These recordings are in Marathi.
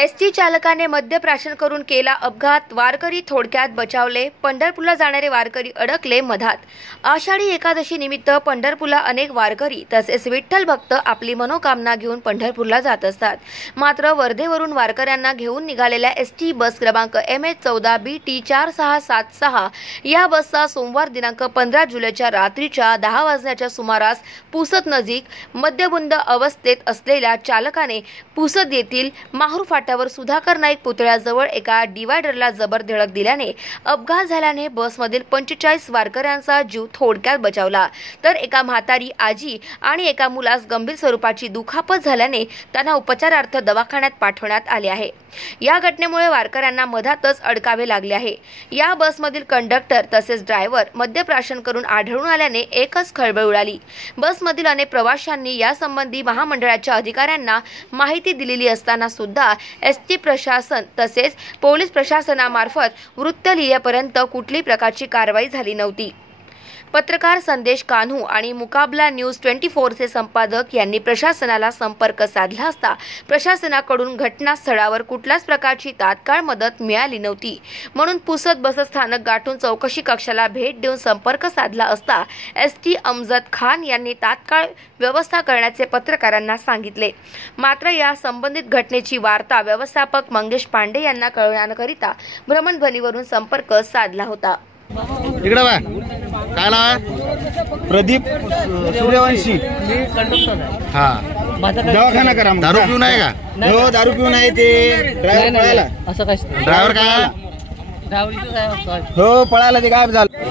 एसटी चालकाने मद्यप्राशन करून केला अपघात, वारकरी थोडक्यात बचावले। पंढरपूरला जाणारे वारकरी अडकले मधात। आषाढी एकादशी निमित्त पंढरपूरला अनेक वारकरी तसेच विठ्ठल भक्त आपली मनोकामना घेऊन पंढरपूरला जात असतात। मात्र वर्धेवरून वारकऱ्यांना घेऊन निघालेल्या एसटी बस क्रमांक MH14B T4676 या बसचा सोमवार दिनांक 15 जुलैच्या रात्रीच्या 10 वाजण्याच्या सुमारास पुसद नजीक मद्यबुंद अवस्थेत असलेल्या चालकाने पुसद येथील माहूर फाट्यावर सुधाकर नाईक पुतळ्याजवळ एका डिवायडरला जबर धडक दिल्याने अपघात झाल्याने बसमधील 45 वारकऱ्यांचा जीव थोडक्यात बचावला, तर एका म्हातारी आजी आणि एका मुलास गंभीर स्वरूपाची दुखापत झाल्याने त्यांना उपचारार्थ दवाखान्यात पाठवण्यात आले आहे। या घटनेमुळे वारकऱ्यांना मधातच अडकावे लागले आहे। या बसमधील कंडक्टर तसेच ड्रायव्हर मद्यप्राशन करून आढळून आल्याने एकच खळबळ उडाली। बसमधील अनेक प्रवाशांनी यासंबंधी महामंडळाच्या अधिकाऱ्यांना माहिती दिलेली असताना सुद्धा एसटी प्रशासन तसेच पोलीस प्रशासनामार्फत वृत्त लिहिल्यापर्यंत कुठलीही प्रकारची कारवाई झाली नव्हती। पत्रकार संदेश कान्हू आणि मुकाबला न्यूज 24 चे संपादक यांनी प्रशासनाला संपर्क साधला असता प्रशासनाकडून घटनास्थळावर कुठल्याच प्रकारची तात्काळ मदत मिळाली नव्हती। म्हणून पुसद बसस्थानक गाठून चौकशी कक्षाला भेट देऊन संपर्क साधला असता एसटी अमजद खान यांनी तात्काळ व्यवस्था करण्याचे पत्रकारांना सांगितले। मात्र या संबंधित घटनेची वार्ता व्यवस्थापक मंगेश पांडे यांना कळवण्याकरिता भ्रमणध्वनीवरून संपर्क साधला होता। इकडे बघा, काय नाव आहे? प्रदीप सूर्यवंशी। हा, दवाखाना करा। दारू पिऊन आहे का? हो, दारू पिऊन आहे ते। ड्रायव्हर पळाला। असं काय? ड्रायव्हर काय? हो, पळाला, ते गायब झालं।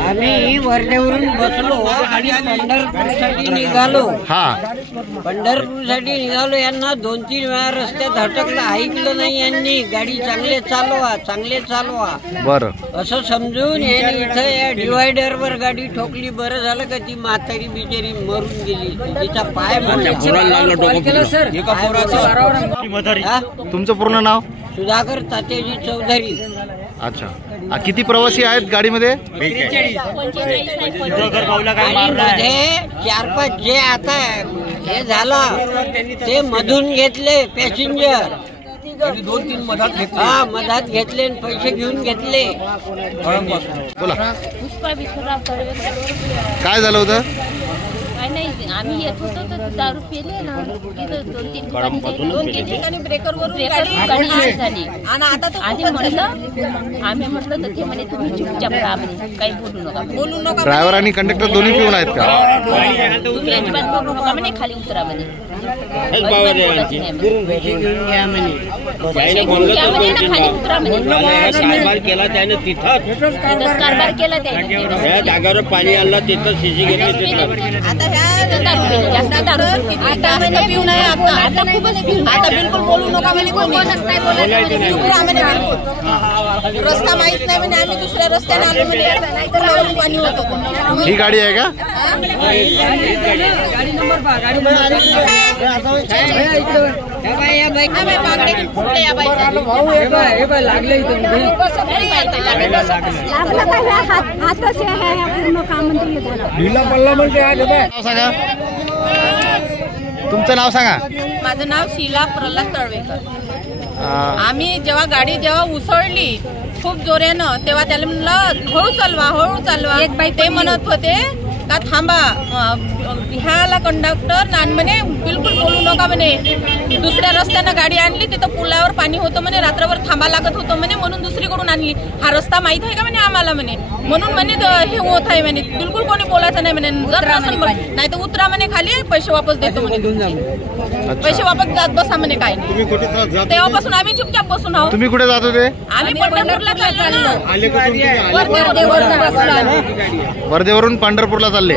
आम्ही वर्धेवरून बसलो आणि पंढरपूरसाठी निघालो। पंढरपूरसाठी निघालो। यांना 2-3 वेळा रस्त्यात हटकलं, ऐकलं नाही यांनी। गाडी चांगले चालवा बरं असं समजून यांनी इथं या डिवायडरवर गाडी ठोकली। बरं झालं का ती म्हातारी बिचारी मरून गेली, तिचा पाय तुमचं पूर्ण नाव? सुधाकर तात्याजी चौधरी। अच्छा, किती प्रवासी आहेत गाडीमध्ये? 4-5 जे आता हे झालं ते मधून घेतले पॅसेंजर। 2-3 मधात घेतले, पैसे घेऊन घेतले। बोला, काय झालं होतं? नाही, आम्ही येत होतो तर दारू पिले ना, 2-3 ठिकाणी ब्रेकरवर गाडी झाली आणि आता तो आम्ही म्हटलं तर ते म्हणे तुम्ही चुपचाप राहा, म्हणे काही बोलू नका। ड्रायव्हर आणि कंडक्टर दोन्ही पिऊन आहेत का? तुम्ही अजिबात बोलू नका म्हणे, खाली उतरा म्हणे, खाली उतरा म्हणे। केला त्याने तिथंच कारभार केला त्याने, जागेवर पाणी आणलं, तिथं शिजी घेतली। जास्त दारू आता पिऊ नये, आता खूपच पिऊ। आता बिलकुल बोलू नका म्हणे, कोणच नाही बोलायचं म्हणे। रस्ता माहित नाही म्हणे, आम्ही दुसऱ्या रस्त्याने आलो म्हणे, नाहीतर लावून पाणी होतं। ही गाडी आहे का? गाडी नंबर पहा, गाडी तुमचं नाव सांगा? माझं नाव शीला प्रल्हाद तळवेकर। आम्ही जेव्हा उसळली खूप जोरानं, तेव्हा त्याला म्हणलं हळू चालवा। ते म्हणत होते का थांबा, ह्याला कंडक्टर नान म्हणे बिलकुल बोलू नका म्हणे, दुसऱ्या रस्त्यानं गाडी आणली, तिथं पुलावर पाणी होतं म्हणे, रात्रभर थांबा लागत होतं म्हणे, म्हणून दुसरीकडून आणली। हा रस्ता माहित आहे का म्हणे आम्हाला म्हणे, म्हणून म्हणे हे होत आहे म्हणे, बिलकुल कोणी बोलायचं नाही म्हणे, नाही तर उतरा म्हणे खाली, पैसे वापस देतो म्हणे, पैसे वापस जात बसा म्हणे। काय तेव्हापासून आम्ही चुपचाप बसून आहोत। तुम्ही कुठे जात होते? आम्ही पंढरपूरला चाललो। वर्धेवरून पंढरपूरला चालले?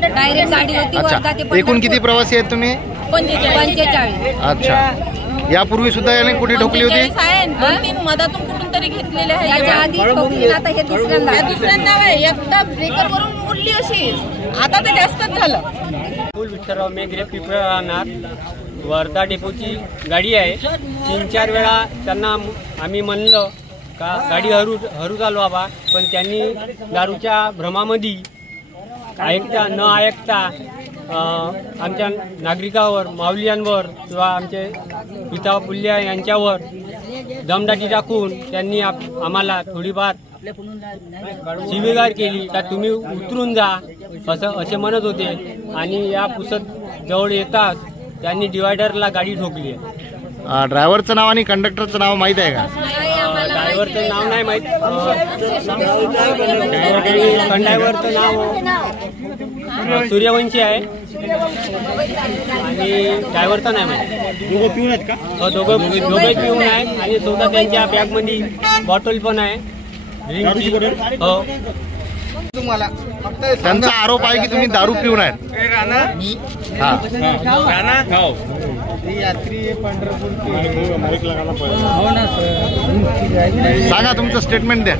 डायरेक्ट गाडी होती। अच्छा, एकूण किती प्रवासी आहेत तुम्ही? 45। अच्छा, यापूर्वी सुद्धा याने कुठे ठोकली होती? 2-3 मधातून कुठून तरी घेतलेले आहे। आता हे दुसऱ्यांदा एकदा ब्रेकरवरून उडली अशी, आता तर जास्तच झालं। विठ्ठलराव मेघरे पिंपळा राहणार, वर्धा डेपोची गाडी आहे। 3-4 वेळा त्यांना आम्ही म्हणलं का गाडी हरू चालवा बा, पण त्यांनी दारूच्या भ्रमामध्ये न ऐकता आमच्या नागरिकावर, माऊलियांवर किंवा आमचे पिता पुल्ल्या यांच्यावर दमदाटी टाकून त्यांनी आम्हाला थोडीफार शिवीगाळ केली का तुम्ही उतरून जा असे म्हणत होते. आणि या पुसद जवळ येताच त्यांनी डिवायडरला गाडी ठोकली. ड्रायव्हरचं नाव आणि कंडक्टरचं नाव माहित आहे का? ड्रायव्हरचं नाव नाही माहीत. कंडायव्हरचं नाव सूर्यवंशी आहे आणि ड्रायव्हरचं नाही माहीत. दोघं पिऊन आहेत का? दोघे पिऊन आहे आणि स्वतः त्यांच्या बॅगमध्ये बॉटल पण आहे. हो. तुम्हाला फक्त त्यांचा आरोप आहे की तुम्ही दारू पिऊन आहेत. हा. यात्री पंढरपूर सांगा तुमचं स्टेटमेंट द्या.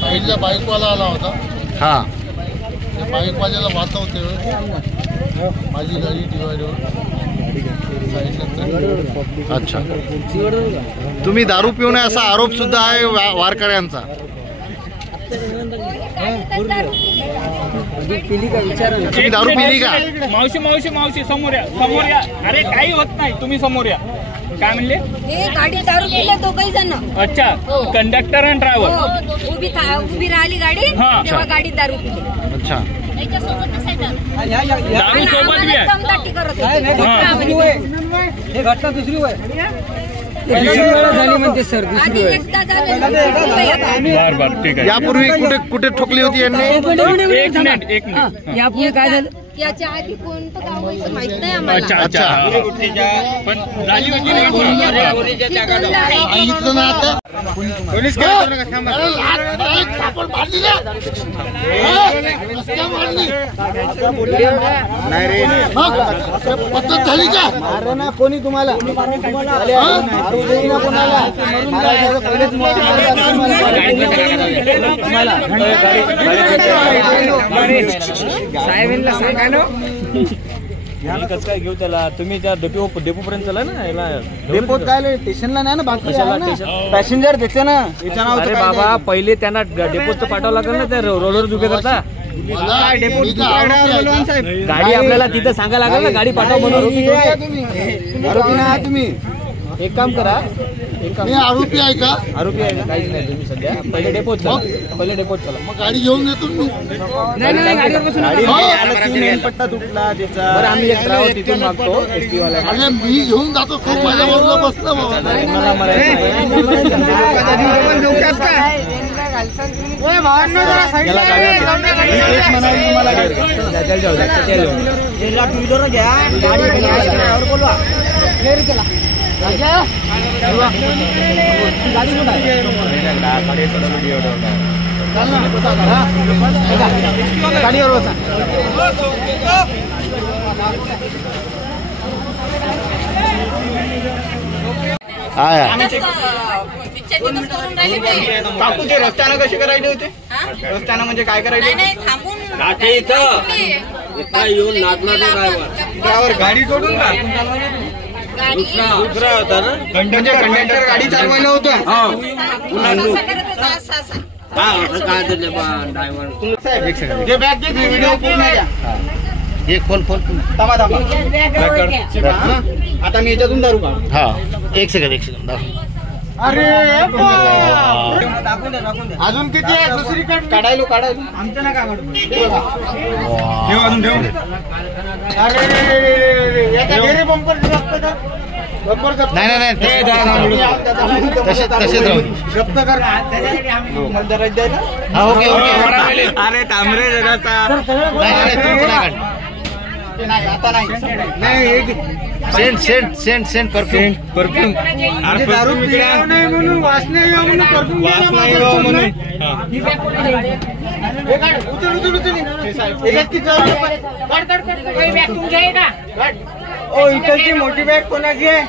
साईडला बाईकवाला आला होता. हा. बाईकवाल्याला वाचवते माझी गाडी डिवायडर साईडला. अच्छा. तुम्ही दारू पिऊन आहे असा आरोप सुद्धा आहे वारकऱ्यांचा. तुम्ही दारू पिली का? मावशी समोर या. अरे काही होत नाही, तुम्ही समोर या. काय म्हणले? गाडी दारू पिले दोघही जण. अच्छा. कंडक्टर आणि ड्रायव्हर उभी राहिली गाडी तेव्हा गाडी दारू पिली. अच्छा. दारू सोबत बी आहे. दमदाटी करत होते. हे घटना दुसरी होय. झाली म्हणते सर. आधी एकदा झालं. बर ठीक आहे. यापूर्वी कुठे ठोकली होती यांनी? एक मिनिट. यापूर्वी काय झालं? याच्या आधी कोणतं गाव आहे माहित नाही आम्हाला. अच्छा. पण झाली होती सांगितलं ना आता. पोलीस नाही रे पद्धत झाली का? मारा ना कोणी तुम्हाला दारू देऊ ना कोणाला. साहेबांना सांगा ना. कसं काय घेऊ त्याला. तुम्ही त्या डेपो पर्यंत चला ना. याला डेपोत काय स्टेशनला नाही ना. बाकी पॅसेंजर देते ना. अरे बाबा पहिले त्यांना डेपोत पाठवावं लागेल ना. त्या रोडवर उभे करता. गाडी आपल्याला तिथं सांगायला लागेल ना. गाडी पाठवा म्हणून. तुम्ही एक काम करा. मी आरोपी आहे का? आरोपी आहे का? काहीच नाही. तुम्ही सध्या पहिले डेपोत चला. मग गाडी घेऊन येतो मी. नाही गाडीवर बसून पट्टा तुटला त्याचा. बरं आम्ही एक ड्रायव्हर तिथून मागतो एसटी वाला. अरे मी घेऊन जातो. तो माझ्या बाजूला बसला बाबा. मला गाडीवर बसा. काकू ते रस्त्यानं कसे करायचे होते? रस्त्यानं म्हणजे काय करायचे? येऊन नाचला ड्रायव्हर गाडी सोडून का दुसरा होता ना. कंडक्टर गाडी चालवायला होता. आता मी याच्यातून दारू का? हा. एक सेकंद. अरे अजून किती आहे? दुसरीकडे काढायलो आमचं ना काढू. अरे बंपर नाही तसेच राहू. जप्त कर. ओके. अरे तांबरे जराचा. नाही आता नाही. Scent perfume. दारू नाही म्हणून वास नाही म्हणून परफ्यूम म्हणून. इकडची मोठी बॅग कोणाची आहे?